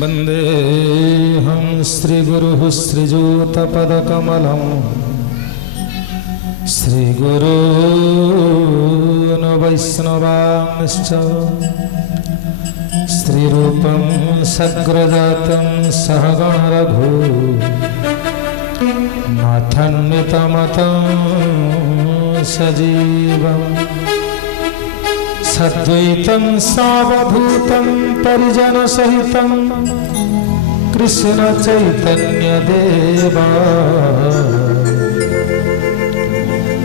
वन्देऽहं श्रीगुरुः श्रीजूतपदकमलं श्रीगुरून् वैष्णवांश्च श्रीरूपं सग्रजातं सहगण रघुनाथान्वितमतं सजीवम् सद्वैतं सावधूतं परिजनसहितं कृष्ण चैतन्य देवा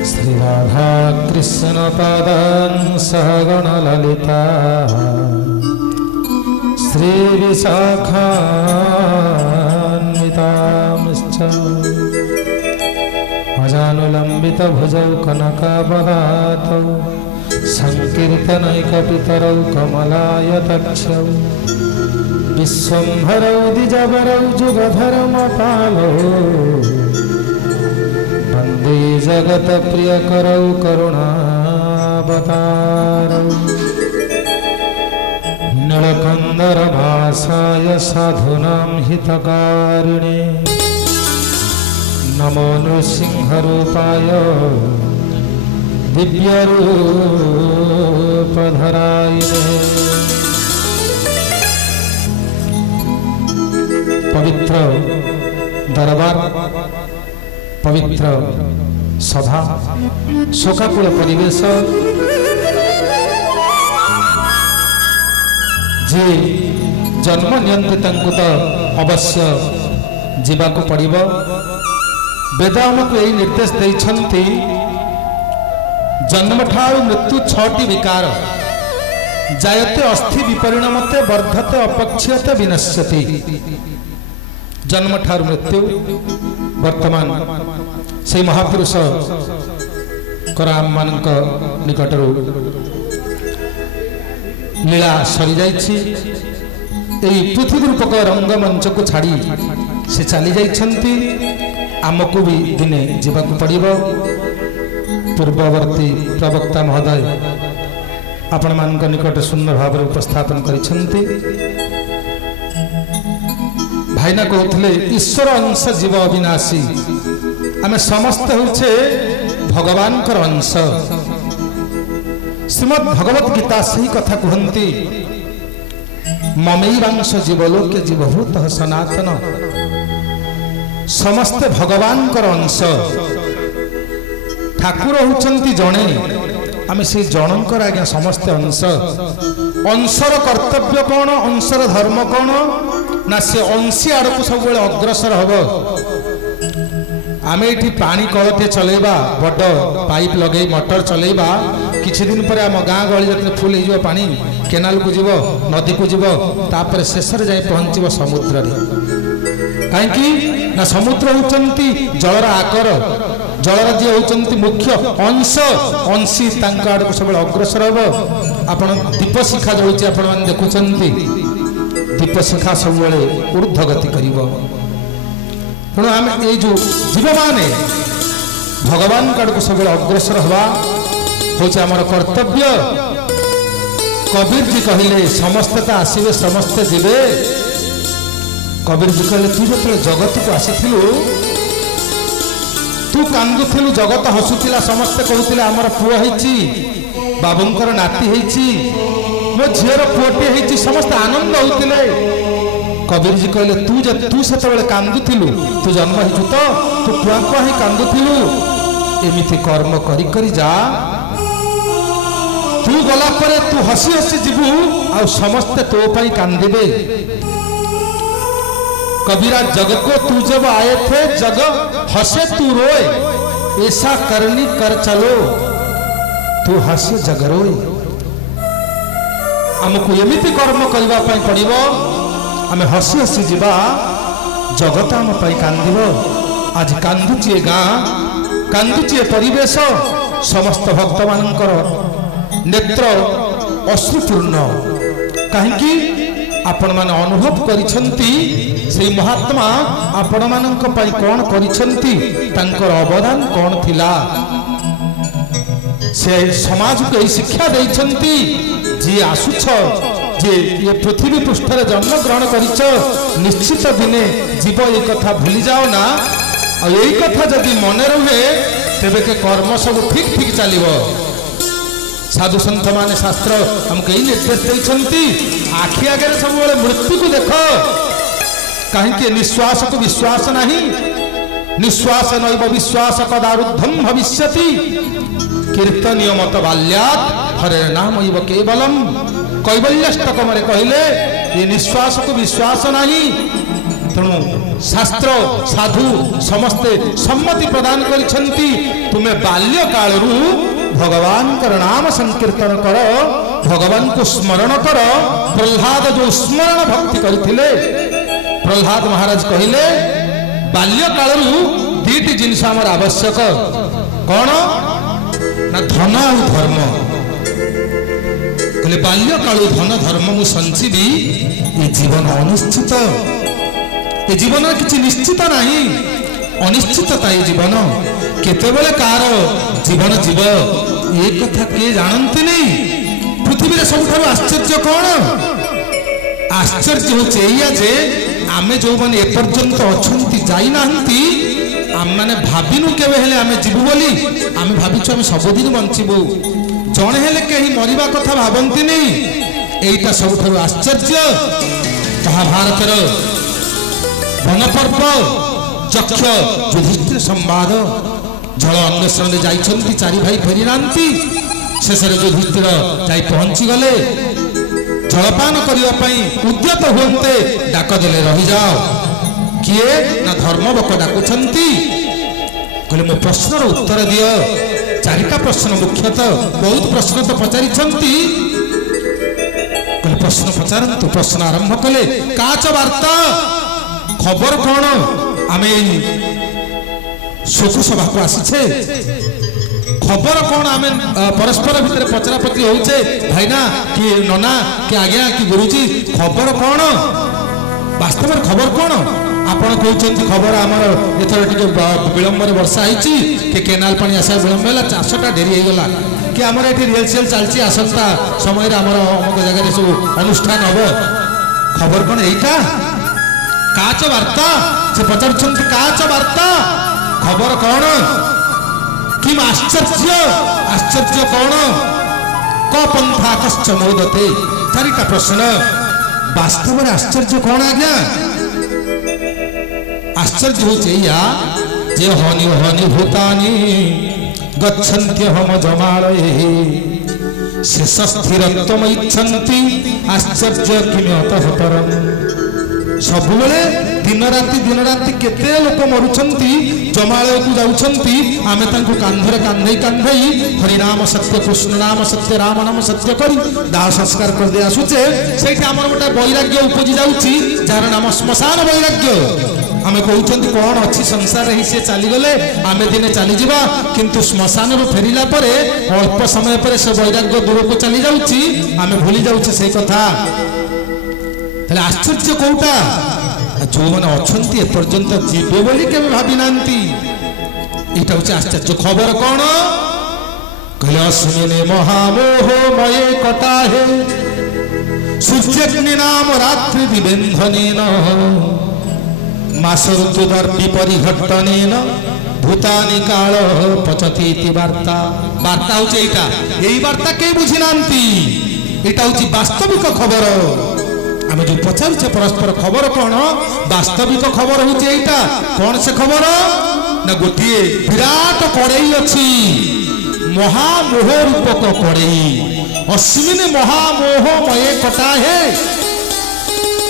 श्री राधा कृष्ण पादान् सहगण ललिता श्री विशाखान्वितांश्च अजानुलम्बित भुजौ कनकावदातौ संकीर्तनैकपितरौ कमलायतक्षौ विश्वम्भरौ द्विजवरौ जुगधर्मपालौ वन्दे जगत्प्रियकरौ करुणावतारौ नीलकन्धरभासाय साधूनां हितकारिणे नमो नृसिंहरूपाय दिव्यरूपधरायिने पवित्र दरबार पवित्र सभा शोकाकुल परिवेश जे जन्म नियंत्री तांको तो अवश्य जीवाको पड़िबो। वेद आमको यही निर्देश देइछन्ति जन्म ठारू मृत्यु छटी विकार जायते अस्थि विपरिणामते वर्धते अपक्षयते विनश्यति। जन्म ठारू मृत्यु वर्तमान से महापुरुष कराम मानक निकटरू लीला सरी जाइछि। एई पृथ्वी रूपक रंगमंच को छाड़ी से चली जाइछन्ति। आमको भी दिने जीवाक पड़िबो। पूर्ववर्ती प्रवक्ता महोदय आपण मानक निकट सुंदर भाव उपस्थापन करिछन्ति। भाईना कहते ईश्वर अंश जीव अविनाशी आमे समस्त होछे भगवान कर अंश। श्रीमद् भगवत गीता सही कथा कहती ममैवांश जीवलोके जीवभूत सनातन समस्ते भगवान कर अंश। ठाकुर होचंती जणे आमे से जनकर आज्ञा समस्ते अंश। अंशर कर्तव्य कौन अंशर धर्म कौन ना से अंशी आड़ को सब अग्रसर हम। आमे एठी पानी कलते चलेबा बड़ पाइप लगे मोटर चलेबा किछि दिन पर आम गाँ गहली जतने फुल हो पानी केनाल को जीव नदी को जीव तापर शेष जाए पहुँचब समुद्र रे। कहीं ना समुद्र होचंती जलर आकर जलर जी होचंती मुख्य अंश अंशी तांका आड़ को सब अग्रसर हम। आपण दीप शिखा जलुची आपण माने देखुचंती दीप शिखा सब ऊर्ध्व गति करिवो। तेणु आम ये जो जीव माने भगवान काड़ को सब अग्रसर हवा हूँ आमर कर्तव्य। कबीर जी कहले समस्ते तो आसवे समस्ते जीवे। कबीर जी कहले तू जो जगत को आसीथिलु तू कांदुथिलु जगत हसुथिला समस्ते कहूथिले आमर पुओ होईची बाबूंकर नाती होईची मो झीर पुओटे होईची समस्ते आनंद होउथिले। कबीर जी कहले तू सेतबेले कांदुथिलु तू जन्म हिचु तो तू पुआ पुआ ही कांदुथिलु एमिति कर्म करी करी जा तू गला परे तू हसी हसी जीवु आ समस्ते तो पाई कांदिबे। कबीरा जग को तू जब आए थे जग हंसे तू रोए ऐसा करनी कर चलो तू हंसे जग रोए। आमको एमिति कर्म करबा पई पड़िबो आमे हसी हसी जीवा जगत आम पाई कांदिब। आज कांदुची गाँ कांदुची परिवेश समस्त भक्त मानकर नेत्र अश्रुपूर्ण कहीं आपण माने अनुभव करिसंती से महात्मा आपण मानक पई कोन करिसंती तांकर अवदान कोन थिला। से समाज को शिक्षा देइछंती जी आसुछ जे ये पृथ्वी पृष्ठरे जन्म ग्रहण करिछ निश्चित दिने जीव ये कथा भूली जाओ ना और यही कथा जदि मन रहे तेबे के कर्म सब ठीक ठीक चलिबो। साधु सन्थ माने शास्त्र हमको यही निर्देश देइछंती आखि आगे सब बेले मृत्यु को देख कहीं निश्वास को विश्वास नहीं निश्वास नैव विश्वास कदारुद्धम भविष्यति कीर्तनीय मत बाल्यात् हरे नाम इव केवलम कैवल्यष्टकम कहले ये निश्वास को विश्वास नहीं तेणु शास्त्र साधु समस्ते सम्मति प्रदान करिछंती तुम्हें बाल्य कालरू भगवान कर नाम संकीर्तन कर भगवान को स्मरण कर। प्रहलाद जो स्मरण भक्ति करथिले प्रहलाद महाराज कहले बाल्य कालरू दीटी जिनिस आमर आवश्यक कौन ना धन और धर्म कहले बाल्य कालू धन धर्म मु संजीवी ये जीवन अनिश्चित ये जीवन किसी निश्चित नहीं अनिश्चितता ये जीवन केतेबेले कार जीवन जीव ये कथा किए जानते नहीं। पृथ्वी सबुठ आश्चर्य कौन आश्चर्य होइया जे आमे जो माने एपर्यंत अछंती जाई नाहंती आम माने भाबिनु केबे हेले आमे जीवु बोली आमे भाबिछु आमे सबदिन बंचिबु जणे हेले केही मरिबा कथा भाबंती नहीं। एइटा सबुठ आश्चर्य महाभारतर वन पर्व चक्ष युधिष्ठिर संवाद जल अन्वेषण जाइछंती चारि भाई फेरी नांती शेष युधिष्ठिर जाई पहुंची गले जलपान करने उद्यत हुए डाक देले रही जाओ किए ना धर्मवक डाकुछंती कहले मो प्रश्नर उत्तर दियो चारिटा प्रश्न मुख्यतः बहुत प्रश्न तो पचारि कहले प्रश्न पचारंतु प्रश्न आरंभ कले काच वार्ता खबर कौन आमे शोक सभा को आसीछे खबर कौन आमे परस्पर भितर पचरा पचरी होउछे भाईना कि नना कि आज्ञा कि गुरुजी खबर कौन वास्तव में खबर कौन आपण कहते खबर आमर एथर टिके विलंब वर्षा होती कि केनाल पानी आसा विलंब है चाषटा डेरी हो गला कि आमर ये रिहर्सल चलती आसंता समय आमर अमुक जगह सब अनुष्ठान हम खबर कौन यहीटा काच वार्ता से पचार काच वार्ता खबर कौन किम आश्चर्य आश्चर्य कौन कपंथा कश्च मोदते चारिटा प्रश्न वास्तव में आश्चर्य कौन आज्ञा आश्चर्य होचे या जे हनि हनि भूतानि गच्छन्त्यहम जमालये शेष स्थिरत्वम इच्छन्ति आश्चर्य किमतः परम सबुबले दिन राति केते लोक मरुछंती जमालय को जाउछंती आमे तांको कांधरे कांधई कांधई हरिनाम सत्य कृष्ण नाम सत्य राम नाम सत्य करी दाह संस्कार कर दे आसुचे सेठी हमर गोटे वैराग्य उपजी जाउची जार नाम श्मशान वैराग्य आमे कहउछंती कोन अछि संसार ही से चली गले आमे दिने चली जिबा किंतु श्मशान रो फेरिला परे अल्प समय परे से वैराग्य दूर को चली जाउची आमे भूली जाउचे से कथा ताले आश्चर्य कोटा जो मैंने अच्छा एपर्यंत जीवे बोली के भावी नांती एटा होचे आश्चर्य खबर कौन कहले अस्मिने महामोह मये कटा है सूर्यग्नि नाम रात्रि दिबेन्धनेन मास ऋतु दर्पि परिघट्टनेन भूतानि काल पचति इति वार्ता वार्ता होचे एटा एई वार्ता के बुझी नांती एटा होची वास्तविक खबर आमे जो पचारे परस्पर खबर कौन वास्तविक खबर हूँ एटा कौन से खबर ना गोटे विराट कड़ई अच्छी महामोह रूपक कड़ई अस्मिन महामोह मये कटा है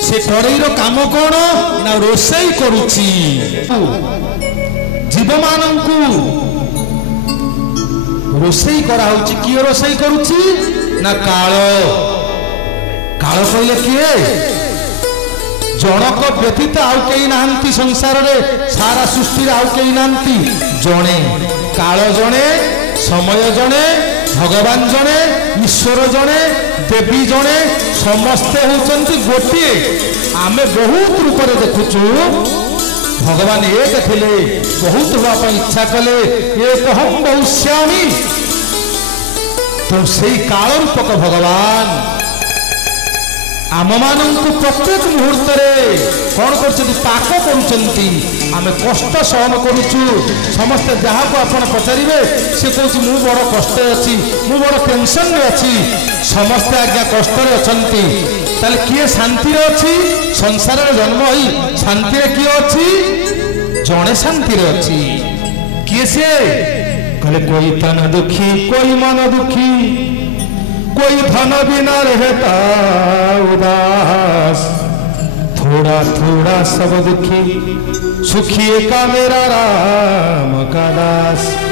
से कड़ईर काम कौन ना रोषेई करुची जीव मानंकु रोषेई करा होची किए रोषेई करुची ना काल काल कहले किए जनक व्यतीत आउ कई नांती संसार रे सारा सृष्टि आउ कई नांती जणे काल जणे समय जणे भगवान जणे ईश्वर जणे देवी जणे समस्ते होचंती गोटिए आमे बहुत रूप रे देखुचु भगवान एक थिले बहुत हुआ इच्छा कले एक हम बहुश्यामी तो सही काल रूपक भगवान आम मान प्रत्येक मुहूर्त कौन कर पाक करुँच आम कष्ट सहन करुचु समस्ते जहाँ को आप पचारे सी कौन मु बड़ कष्ट अच्छी मु बड़ टेंशन अच्छी समस्ते आज्ञा कष्ट अच्छी ताले किए शांति अच्छी संसार जन्म हो शांति किए अच्छी जड़े शांति अच्छी किए सी कहले कोई तन दुखी कोई मन दुखी कोई धन बिना रहता उदास थोड़ा थोड़ा सब दुखी सुखी का मेरा राम का दास।